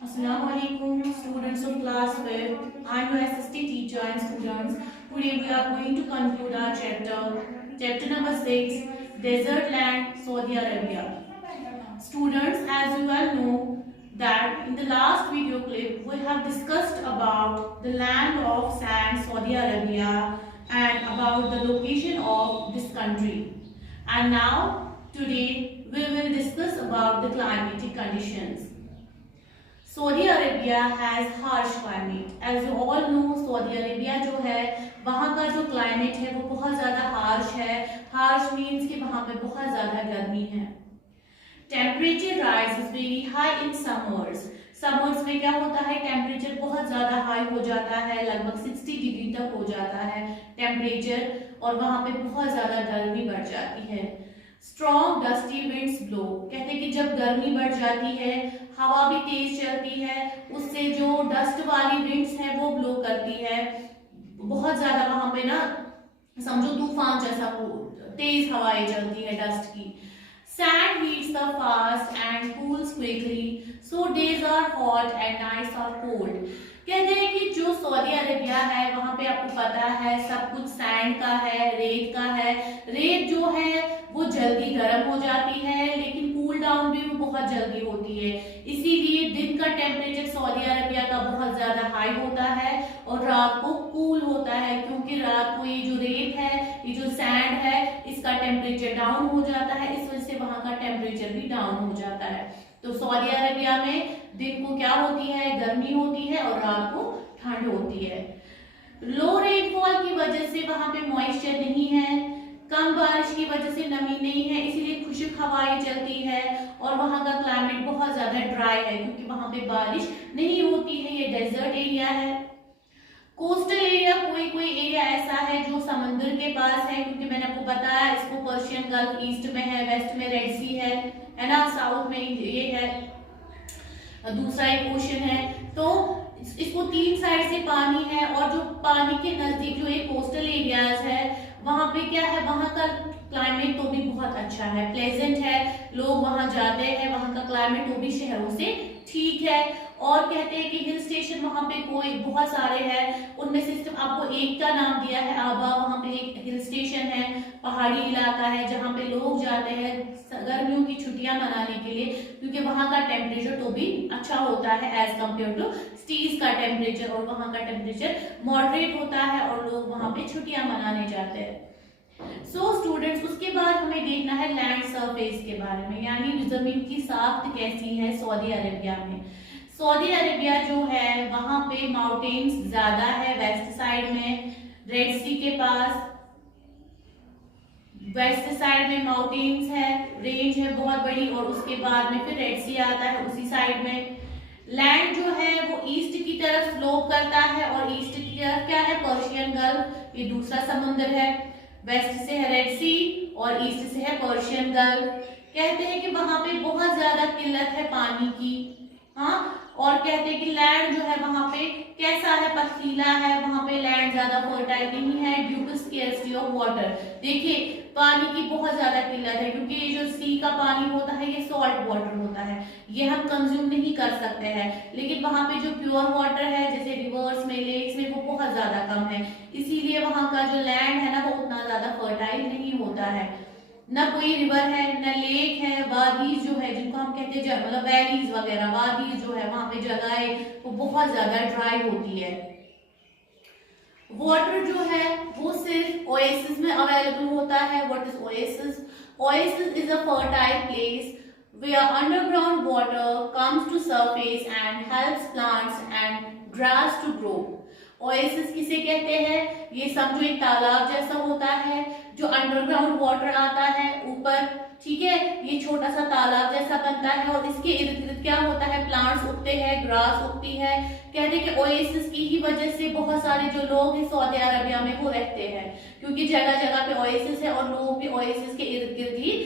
Assalamualaikum students of class 5th. I am your SST teacher and students. Today we are going to conclude our chapter number 6, Desert Land, Saudi Arabia. Students, as you well know that in the last video clip we have discussed about the land of sand, Saudi Arabia, and about the location of this country. And now today we will discuss about the climatic conditions. Saudi Arabia has harsh climate. As you all know, Saudi Arabia जो है वहाँ का जो climate है वो बहुत ज़्यादा harsh है। हार्श मीन्स कि वहाँ पे बहुत ज़्यादा गर्मी है। Temperature rise is very high in summers. Summers में क्या होता है, टेम्परेचर बहुत ज़्यादा हाई हो जाता है, लगभग 60 डिग्री तक हो जाता है टेम्परेचर, और वहाँ पे बहुत ज़्यादा गर्मी बढ़ जाती है। स्ट्रॉन्ग डस्टी विंड्स ब्लो, कहते हैं कि जब गर्मी बढ़ जाती है हवा भी तेज चलती है, उससे जो डस्ट वाली विंड्स है वो ब्लो करती है, बहुत ज्यादा वहां पे ना समझो तूफान जैसा तेज हवाएं चलती है डस्ट की। Sand heats the fast and cools quickly, so days are hot and nights are cold. कहते हैं कि जो सऊदी अरेबिया है वहां पे आपको पता है सब कुछ सैंड का है, रेत का है। रेत जो है वो जल्दी गर्म हो जाती है, लेकिन कूल डाउन भी वो बहुत जल्दी होती है। इसीलिए दिन का टेम्परेचर सऊदी अरेबिया का बहुत ज्यादा हाई होता है और रात को कूल होता है, क्योंकि रात को ये जो रेत है, ये जो सैंड है, इसका टेम्परेचर डाउन हो जाता है, इस वजह से वहां का टेम्परेचर भी डाउन हो जाता है। तो सऊदी अरेबिया में दिन को क्या होती है, गर्मी होती है, और रात को ठंड होती है। लो रेनफॉल की वजह से वहां पे मॉइस्चर नहीं है, कम बारिश की वजह से नमी नहीं है, इसीलिए खुश्क हवाएं चलती है, और वहां का क्लाइमेट बहुत ज्यादा ड्राई है क्योंकि वहां पे बारिश नहीं होती है। ये डेजर्ट एरिया है। कोस्टल एरिया, कोई कोई एरिया ऐसा है जो समंदर के पास है, क्योंकि मैंने आपको बताया इसको पर्शियन गल्फ ईस्ट में है, वेस्ट में रेड सी है ना, साउथ में ये है, दूसरा एक ओशन है। तो इसको तीन साइड से पानी है, और जो पानी के नजदीक जो ये कोस्टल एरियाज है वहां पे क्या है, वहां का क्लाइमेट तो भी बहुत अच्छा है, प्लेजेंट है, लोग वहां जाते हैं, वहां का क्लाइमेट वो भी शहरों से ठीक है। और कहते हैं कि हिल स्टेशन वहां पे कोई बहुत सारे हैं, उनमें से सिर्फ आपको एक का नाम दिया है आबा, वहां पे एक हिल स्टेशन है, पहाड़ी इलाका है जहां पे लोग जाते हैं गर्मियों की छुट्टियां मनाने के लिए, क्योंकि वहां का टेम्परेचर तो भी अच्छा होता है एज कम्पेयर टू सिटीज का टेम्परेचर, और वहां का टेम्परेचर मॉडरेट होता है और लोग वहां पे छुट्टियां मनाने जाते हैं। सो स्टूडेंट्स, उसके बाद हमें देखना है लैंड सरफेस के बारे में, यानी जमीन की साख्त कैसी है सऊदी अरेबिया में। सऊदी अरेबिया जो है वहां पे माउंटेन्स ज्यादा है, वेस्ट साइड में रेड सी के पास, वेस्ट साइड में माउंटेन्स है, रेंज है बहुत बड़ी, और उसके बाद में फिर रेड सी आता है उसी साइड में। लैंड जो है वो ईस्ट की तरफ स्लोप करता है, और ईस्ट की तरफ क्या है, पर्शियन गल्फ, ये दूसरा समुद्र है। वेस्ट से है रेड सी और ईस्ट से है पर्शियन गल्फ। कहते हैं कि वहां पे बहुत ज्यादा किल्लत है पानी की, हाँ, और कहते हैं कि लैंड जो है वहां पे कैसा है, पथरीला है, वहां पे लैंड ज्यादा फर्टाइल नहीं है due to scarcity of water. देखिए पानी की बहुत ज्यादा किल्लत है, क्योंकि ये जो सी का पानी होता है ये सॉल्ट वाटर होता है, ये हम कंज्यूम नहीं कर सकते हैं, लेकिन वहां पे जो प्योर वाटर है जैसे रिवर्स में, लेक्स में, वो बहुत ज्यादा कम है, इसीलिए वहां का जो लैंड है ना वो उतना ज्यादा फर्टाइल नहीं होता है। न कोई रिवर है, न लेक है, वादीज जो है जिनको हम कहते हैं मतलब वैलीज वगैरह, वादीज जो है वहां पे जगह वो बहुत ज्यादा ड्राई होती है। वाटर जो है वो सिर्फ ओएसिस में अवेलेबल होता है। What is oasis? Oasis is a fertile place where underground water comes to surface and helps plants and grass to grow. Oasis किसे कहते हैं? ये समझो एक तालाब जैसा होता है, जो अंडरग्राउंड वाटर आता है ऊपर, ठीक है, ये छोटा सा तालाब जैसा बनता है, और इसके इर्द गिर्द क्या होता है, प्लांट्स उगते हैं, ग्रास उगती है। कहते हैं कि ओएसिस की ही वजह से बहुत सारे जो लोग हैं सऊदी अरबिया में वो रहते हैं, क्योंकि जगह जगह पे ओएसिस है और लोग भी ओएसिस के इर्द गिर्द ही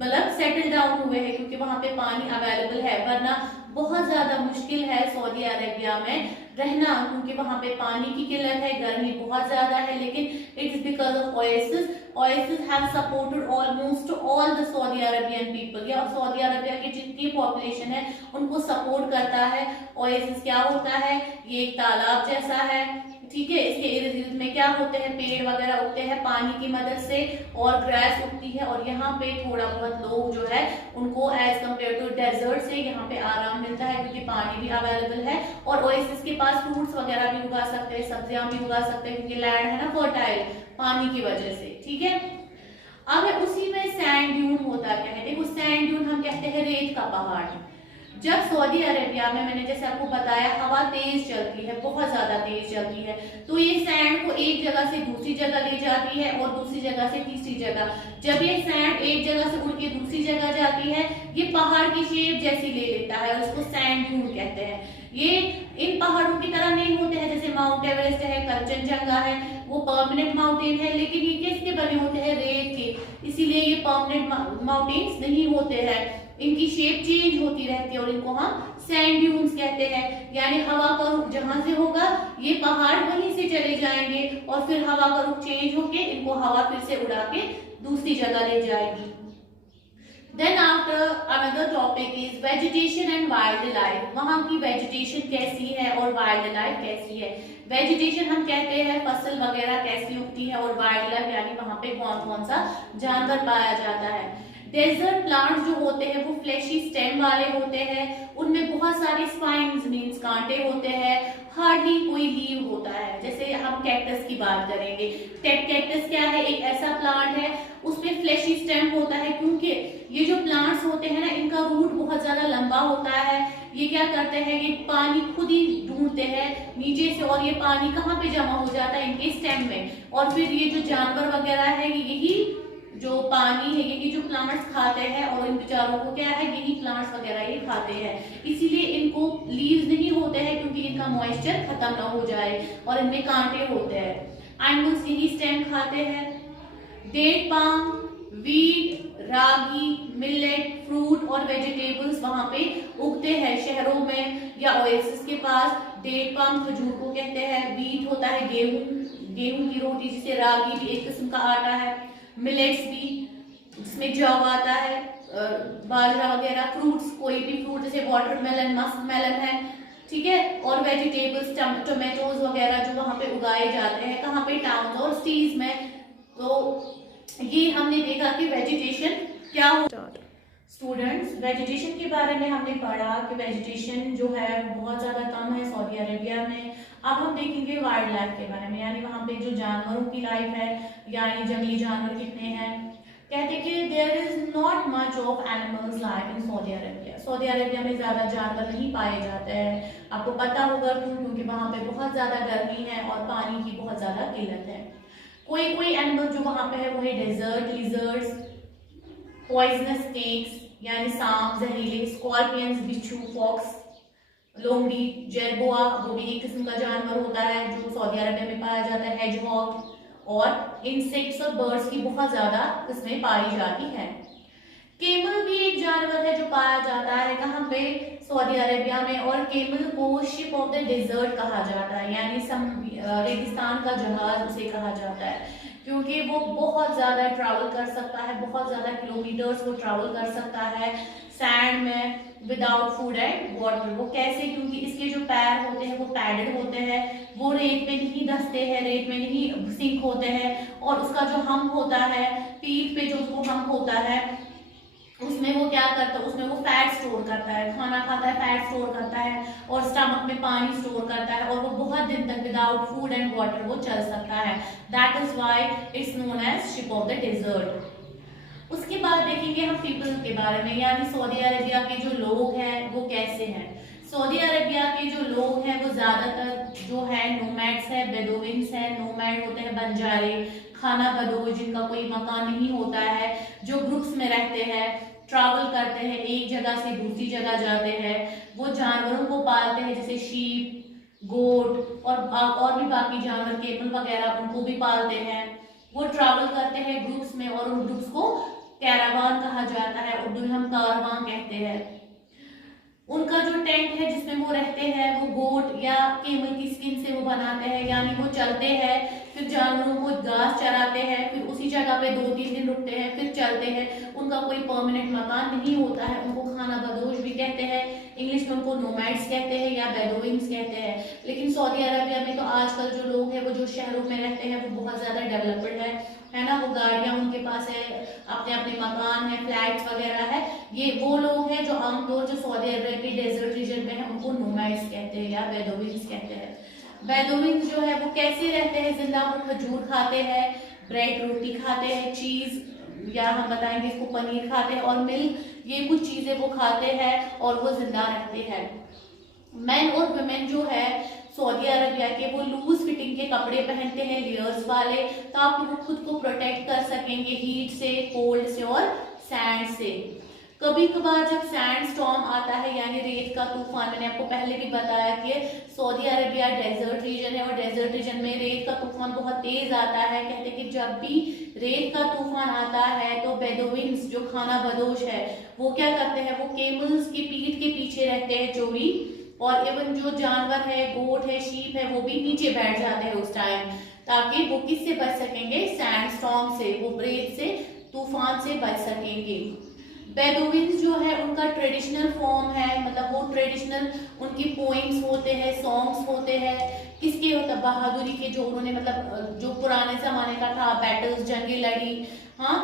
मतलब सेटल डाउन हुए हैं, क्योंकि वहां पे पानी अवेलेबल है, वरना बहुत ज्यादा मुश्किल है सऊदी अरेबिया में रहना, क्योंकि वहां पे पानी की किल्लत है, गर्मी बहुत ज्यादा है, लेकिन it's because of oasis. Oasis have supported almost all the Saudi Arabian people, या सऊदी अरेबिया की जितनी पॉपुलेशन है उनको सपोर्ट करता है। ओएसिस क्या होता है, ये एक तालाब जैसा है, ठीक है। इसके इर्द गिर्द में क्या होते हैं, पेड़ वगैरह उगते हैं पानी की मदद से, और ग्रास उगती है, और यहाँ पे थोड़ा बहुत लोग जो है उनको एज कम्पेयर टू डेजर्ट से यहाँ पे आराम मिलता है क्योंकि पानी भी अवेलेबल है। और ओएसिस के पास फ्रूट्स वगैरह भी उगा सकते हैं, सब्जियां भी उगा सकते हैं क्योंकि लैंड है ना फर्टाइल पानी की वजह से, ठीक है। अब उसी में सैंड ड्यून होता क्या है, देखो सैंड ड्यून हम कहते हैं रेत का पहाड़। जब सऊदी अरेबिया में, मैंने जैसे आपको बताया, हवा तेज चलती है, बहुत ज्यादा तेज चलती है, तो ये सैंड को एक जगह से दूसरी जगह ले जाती है और दूसरी जगह से तीसरी जगह। जब ये सैंड एक जगह से उड़ के दूसरी जगह जाती है, ये पहाड़ की शेप जैसी ले लेता है और उसको सैंड ड्यून कहते हैं। ये इन पहाड़ों की तरह नहीं होते हैं जैसे माउंट एवरेस्ट है, कंचनजंगा है, वो परमानेंट माउंटेन है, लेकिन ये किसके बने होते हैं, रेत के, इसीलिए ये परमानेंट माउंटेन्स नहीं होते हैं। इनकी शेप चेंज होती रहती है और इनको हम सैंड ड्यून्स कहते हैं। यानी हवा का रुख जहां से होगा ये पहाड़ वहीं से चले जाएंगे और फिर हवा का रुख चेंज होके इनको हवा फिर से उड़ा के दूसरी जगह ले जाएगी। Then after another topic is vegetation and wildlife। वहाँ की वेजिटेशन कैसी है और वाइल्ड लाइफ कैसी है। वेजिटेशन हम कहते हैं फसल वगैरह कैसी उगती है, और वाइल्ड लाइफ यानी वहाँ पे कौन कौन सा जानवर पाया जाता है। डेजर्ट प्लांट्स जो होते हैं वो फ्लैशी स्टेम वाले होते हैं, उनमें बहुत सारे स्पाइन्स मींस कांटे होते हैं, हार्डली कोई लीव होता है। जैसे हम कैक्टस की बात करेंगे, कैक्टस क्या है, एक ऐसा प्लांट है उसमें फ्लैशी स्टेम होता है क्योंकि ये जो प्लांट्स होते हैं ना इनका रूट बहुत ज्यादा लंबा होता है। ये क्या करते हैं, ये पानी खुद ही ढूंढते हैं नीचे से, और ये पानी कहाँ पे जमा हो जाता है, इनके स्टेम में, और फिर ये जो जानवर वगैरह है यही जो पानी है यही जो प्लांट्स खाते हैं, और इन बेचारों को क्या है, यही प्लांट्स वगैरह ये खाते हैं। इसीलिए इनको लीव्स नहीं होते हैं क्योंकि इनका मॉइस्चर खत्म ना हो जाए, और इनमें कांटे होते हैं। एनिमल्स यही स्टेम खाते हैं। डेट पाम, वीट, रागी, मिलेट, फ्रूट और वेजिटेबल्स वहां पे उगते हैं शहरों में या ओएसिस के पास। डेट पाम खजूर को कहते हैं, वीट होता है गेहूं की रोटी, जिसे रागी भी एक किस्म का आटा है, मिलेट्स भी जिसमें जौ आता है, बाजरा वगैरह, फ्रूट्स कोई भी फ्रूट जैसे वाटरमेलन, मस्क मेलन है, ठीक है। और वेजिटेबल्स टोमेटोज वगैरह जो वहां पे उगाए जाते हैं, कहाँ पे, टाउन और सिटीज में। तो ये हमने देखा कि वेजिटेशन क्या हो। स्टूडेंट्स, वेजिटेशन के बारे में हमने पढ़ा कि वेजिटेशन जो है बहुत ज्यादा कम है सऊदी अरेबिया में। अब हम देखेंगे वाइल्ड लाइफ के बारे में, यानी वहाँ पे जो जानवरों की लाइफ है, यानी जंगली जानवर कितने हैं। कहते हैं कि there is not much of animals life in Saudi Arabia. सऊदी अरेबिया में ज्यादा जानवर नहीं पाए जाते हैं। आपको पता होगा क्यों, क्योंकि वहाँ पे बहुत ज्यादा गर्मी है और पानी की बहुत ज्यादा किल्लत है। कोई कोई एनिमल जो वहाँ पे है वो है डेजर्ट लिजर्ड्स, पॉइजनस स्नेक्स यानी सांप, जहरीले, स्कॉर्पियंस, बिच्छू, फॉक्स, लोमड़ी, जेरबोआ, वो भी एक किस्म का जानवर होता है जो सऊदी अरेबिया में पाया जाता है, हेजहॉग, और इंसेक्ट्स और बर्ड्स की बहुत ज्यादा किस्में पाई जाती हैं। केमल भी एक जानवर है जो पाया जाता है कहाँ पे, सऊदी अरेबिया में, और केमल को शिप ऑफ द डेजर्ट कहा जाता है, यानी रेगिस्तान का जहाज उसे कहा जाता है, क्योंकि वो बहुत ज्यादा ट्रैवल कर सकता है, बहुत ज्यादा किलोमीटर्स वो ट्रैवल कर सकता है सैंड में विदाउट फूड एंड वाटर। वो कैसे, क्योंकि इसके जो पैर होते हैं वो पैडेड होते हैं, वो रेत में नहीं धंसते हैं, रेत में नहीं सिंक होते हैं, और उसका जो हम्प होता है पीठ पे, जो उसको हम्प होता है उसमें वो क्या करता है, उसमें वो फैट स्टोर करता है, खाना खाता है, फैट स्टोर करता है, और स्टमक में पानी स्टोर करता है, और वो बहुत दिन तक विदाउट फूड एंड वाटर वो चल सकता है। That is why it's known as ship of the desert. उसके बाद देखेंगे हम पीपल के बारे में, यानी सऊदी अरेबिया के जो लोग हैं वो कैसे हैं। सऊदी अरेबिया के जो लोग हैं वो ज्यादातर जो है नोमैड्स है, बेदोविन्स है। नोमैड होते हैं बंजारे, खाना बदोश, जिनका कोई मकान नहीं होता है, जो ग्रुप्स में रहते हैं, ट्रैवल करते हैं, एक जगह से दूसरी जगह जाते हैं। वो जानवरों को पालते हैं जैसे शीप, गोट और भी बाकी जानवर, केमल वगैरह, उनको भी पालते हैं। वो ट्रैवल करते हैं ग्रुप्स में, और उन ग्रुप्स को कैरावान कहा जाता है, उर्दू में हम कारवां कहते हैं। उनका जो टेंट है जिसमें वो रहते हैं वो गोट या केमल की स्किन से वो बनाते हैं, यानी वो चलते हैं फिर जानवरों को घास चराते हैं, फिर उसी जगह पे 2-3 दिन रुकते हैं, फिर चलते हैं। उनका कोई परमानेंट मकान नहीं होता है। उनको खाना बदोश भी कहते हैं, इंग्लिश में उनको नोमैड्स कहते हैं या बेदोइन्स कहते हैं। लेकिन सऊदी अरबिया में तो आजकल जो लोग हैं वो जो शहरों में रहते हैं वो बहुत ज्यादा डेवलप्ड है ना, वो गाड़ियां उनके पास है, अपने अपने मकान है, फ्लैट्स वगैरह है। ये वो लोग हैं जो आमतौर जो सऊदी अरबिया के डेजर्ट रीजन में है उनको नोमैड्स कहते हैं या बेदोइन्स कहते हैं। बेदोइन्स जो है वो कैसे रहते हैं जिंदा, वो खजूर खाते हैं, ब्रेड रोटी खाते हैं, चीज या हम बताएंगे इसको पनीर खाते हैं और मिल्क, ये कुछ चीजें वो खाते हैं और वो जिंदा रहते हैं। मैन और वुमेन जो है सऊदी अरबिया के वो लूज फिटिंग के कपड़े पहनते हैं, लेयर्स वाले, ताकि वो खुद को प्रोटेक्ट कर सकेंगे हीट से, कोल्ड से और सैंड से। कभी कभार जब सैंड स्टॉर्म आता है यानी रेत का तूफान, मैंने आपको पहले भी बताया कि सऊदी अरबिया डेजर्ट रीजन है और डेजर्ट रीजन में रेत का तूफान बहुत तेज आता है। कहते हैं कि जब भी रेत का तूफान आता है तो बेदोइन्स जो खाना बदोश है वो क्या करते हैं, वो केमल्स की पीठ के पीछे रहते हैं चोरी, और इवन जो जानवर है, गोट है, शीप है, वो भी नीचे बैठ जाते हैं उस टाइम, ताकि वो किससे बच सकेंगे, सैंड स्टॉर्म से, वो रेत से, तूफान से बच सकेंगे। बेदुइन्स जो है उनका ट्रेडिशनल फॉर्म है, मतलब वो ट्रेडिशनल उनकी पोइम्स होते हैं, सॉन्ग्स होते हैं, किसके होता बहादुरी के, जो उन्होंने मतलब जो पुराने जमाने का था, बैटल्स, जंगे लड़ी, हाँ,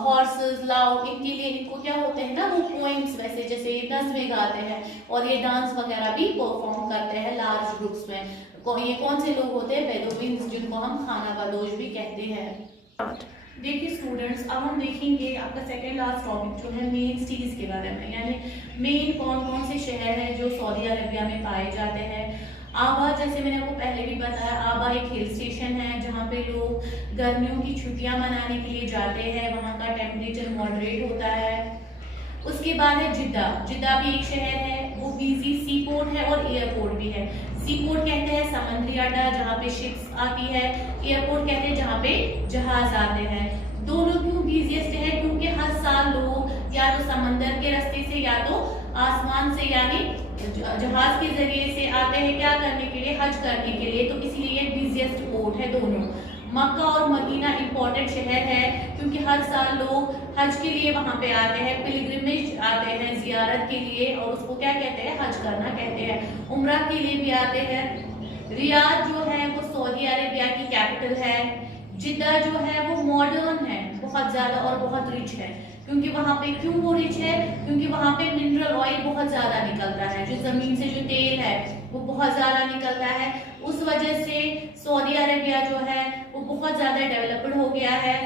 हॉर्सेस, लाउ, इनके लिए इनको क्या होते हैं ना वो पोइम्स, वैसे जैसे नज़्में गाते हैं और ये डांस वगैरह भी परफॉर्म करते हैं लार्ज ग्रुप्स में। ये कौन से लोग होते हैं, बेदुइन्स, जिनको हम खाना बदोश भी कहते हैं। देखिए स्टूडेंट्स, अब हम देखेंगे आपका सेकेंड लास्ट टॉपिक जो है मेन सिटीज के बारे में, यानी मेन कौन कौन से शहर हैं जो सऊदी अरबिया में पाए जाते हैं। आबा, जैसे मैंने आपको पहले भी बताया, आबा एक हिल स्टेशन है जहाँ पे लोग गर्मियों की छुट्टियां मनाने के लिए जाते हैं, वहाँ का टेम्परेचर मॉडरेट होता है। उसके बाद है जिद्दा, जिद्दा भी एक शहर है, वो बिजी सी पोर्ट है और एयरपोर्ट भी है। सी पोर्ट कहते हैं समुद्री अड्डा जहाँ पे शिप्स आती है, एयरपोर्ट कहते हैं जहाँ पे जहाज आते हैं। दोनों क्यों बिजीएस्ट है, क्योंकि हर साल लोग या तो समंदर के रास्ते से या तो आसमान से यानी जहाज के जरिए से आते हैं, क्या करने के लिए, हज करने के लिए, तो इसलिए बिजीएस्ट पोर्ट है दोनों। मक्का और मदीना इंपॉर्टेंट शहर है क्योंकि हर साल लोग हज के लिए वहां पे आते हैं, पिलग्रिमेज आते हैं जियारत के लिए, और उसको क्या कहते हैं, हज करना कहते हैं। उम्रा के लिए भी आते हैं। रियाद जो है वो सऊदी अरेबिया की कैपिटल है। जिद्दा जो है वो मॉडर्न है बहुत ज्यादा और बहुत रिच है, क्योंकि वहां पे क्यों वो रिच है, क्योंकि वहां पे मिनरल ऑयल बहुत ज्यादा निकलता है, जो जमीन से जो तेल है वो बहुत ज्यादा निकलता है। उस वजह से सऊदी अरेबिया जो है वो बहुत ज्यादा डेवलप्ड हो गया है।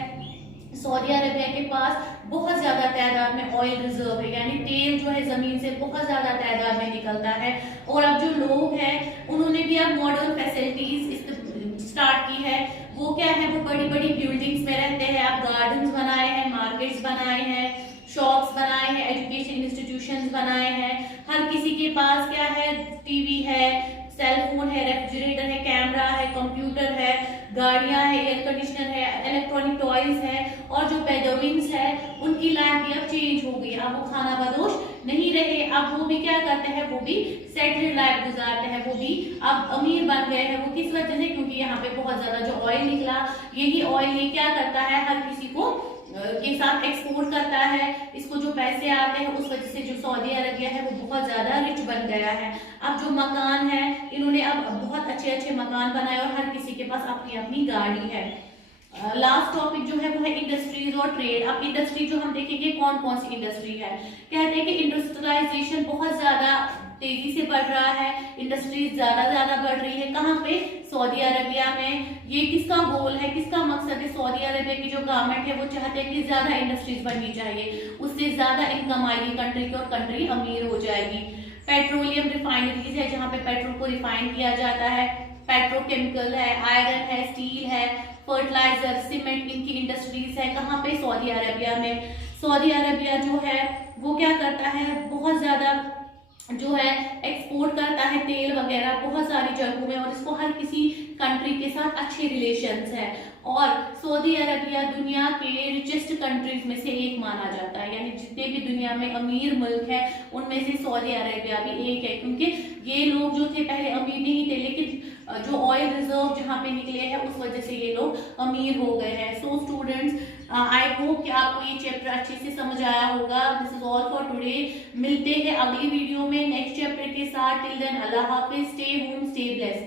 सऊदी अरेबिया के पास बहुत ज्यादा तादाद में ऑयल रिजर्व है, यानी तेल जो है जमीन से बहुत ज्यादा तादाद में निकलता है। और अब जो लोग हैं उन्होंने भी अब मॉडर्न फैसिलिटीज स्टार्ट की है। वो क्या है, वो बड़ी बड़ी बिल्डिंग्स में रहते हैं, अब गार्डन्स बनाए हैं, मार्केट्स बनाए हैं, शॉप्स बनाए हैं, एजुकेशन इंस्टीट्यूशंस बनाए हैं। हर किसी के पास क्या है, टीवी है, सेल फोन है, रेफ्रिजरेटर है, कैमरा है, कंप्यूटर है, गाड़ियां है, एयर कंडीशनर है, इलेक्ट्रॉनिक टॉयज है। और जो बेदुइन्स है उनकी लाइफ भी अब चेंज हो गई, अब वो खाना बदोश नहीं रहे, अब वो भी क्या करते हैं, वो भी सेटल्ड लाइफ गुजारते हैं, वो भी अब अमीर बन गए हैं। वो किस वजह से, क्योंकि यहाँ पे बहुत ज्यादा जो ऑयल निकला, यही ऑयल ये क्या करता है, हर किसी को के साथ एक्सपोर्ट करता है, इसको जो पैसे आते हैं उस वजह से जो सऊदी अरबिया है वो बहुत ज्यादा रिच बन गया है। अब जो मकान है, इन्होंने अब बहुत अच्छे अच्छे मकान बनाए और हर किसी के पास अपनी अपनी गाड़ी है। लास्ट टॉपिक जो है वो है इंडस्ट्रीज और ट्रेड। अब इंडस्ट्री जो हम देखेंगे कौन कौन सी इंडस्ट्री है, कहते हैं कि इंडस्ट्रियलाइजेशन बहुत ज्यादा तेजी से बढ़ रहा है, इंडस्ट्रीज ज्यादा बढ़ रही है। कहाँ पे, सऊदी अरबिया में। ये किसका गोल है, किसका मकसद है, सऊदी अरबिया की जो गवर्नमेंट है वो चाहते हैं कि ज्यादा इंडस्ट्रीज बननी चाहिए, उससे ज्यादा इनकम आएगी कंट्री की और कंट्री अमीर हो जाएगी। पेट्रोलियम रिफाइनरीज है जहाँ पे पेट्रोल को रिफाइन किया जाता है, पेट्रोकेमिकल है, आयरन है, स्टील है, फर्टिलाइजर, सीमेंट, इनकी इंडस्ट्रीज है। कहाँ पे, सऊदी अरबिया में। सऊदी अरबिया जो है वो क्या करता है, बहुत ज्यादा जो है एक्सपोर्ट करता है तेल वगैरह बहुत सारी जगहों में, और इसको हर किसी कंट्री के साथ अच्छे रिलेशंस है। और सऊदी अरबिया दुनिया के रिचेस्ट कंट्रीज में से एक माना जाता है, यानी जितने भी दुनिया में अमीर मुल्क है उनमें से सऊदी अरबिया भी एक है, क्योंकि ये लोग जो थे पहले अमीर नहीं थे, लेकिन जो ऑयल रिजर्व जहाँ पे निकले हैं उस वजह से ये लोग अमीर हो गए हैं। सो स्टूडेंट्स, आई होप कि आपको ये चैप्टर अच्छे से समझ आया होगा। This is all for today. मिलते हैं अगली वीडियो में नेक्स्ट चैप्टर के साथ। टिल देन अल्लाह हाफिज, स्टे होम, स्टे ब्लेस्ड।